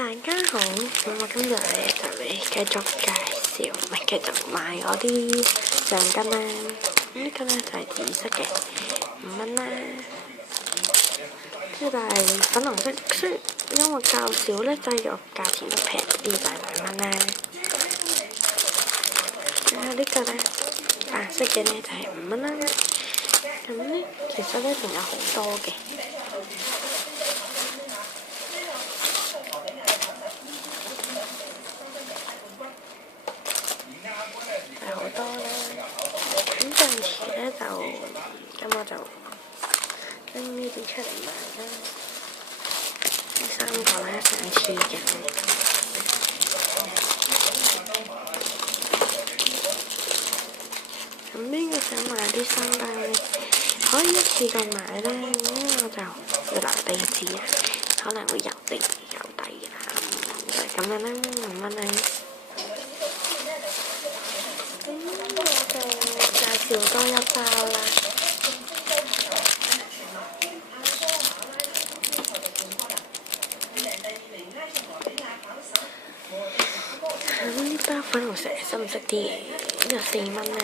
大家好，咁我今日咧就嚟繼續介紹，唔係繼續賣我啲橡筋啦。咁呢個咧就係紫色嘅，5蚊啦。呢個係粉紅色，雖因為較少咧，製作價錢都平啲，就係2蚊啦。呢個咧白色嘅咧就係5蚊啦。咁咧其實咧仲有好多嘅。係好多啦，咁上次咧就，咁我就拎呢啲出嚟賣啦。呢3個咧上次嘅，咁邊個想買啲3包咧，可以一次過買啦。咁我就要留地址啊，可能會郵地郵遞啦，就係咁樣啦，5蚊啦。我就介紹多一包啦。咁呢包粉紅色識唔識啲？呢個4蚊咧。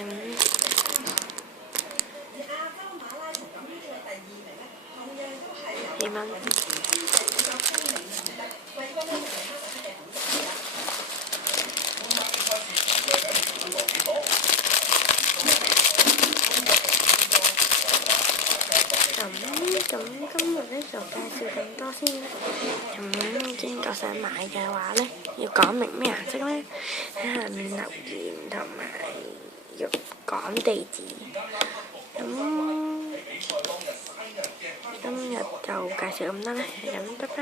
2蚊。咁今日咧就介紹咁多先啦。咁邊個想買嘅話咧，要講明咩顏色咧，喺下面留言同埋要講地址。咁今日就介紹咁多啦，係咁，拜拜。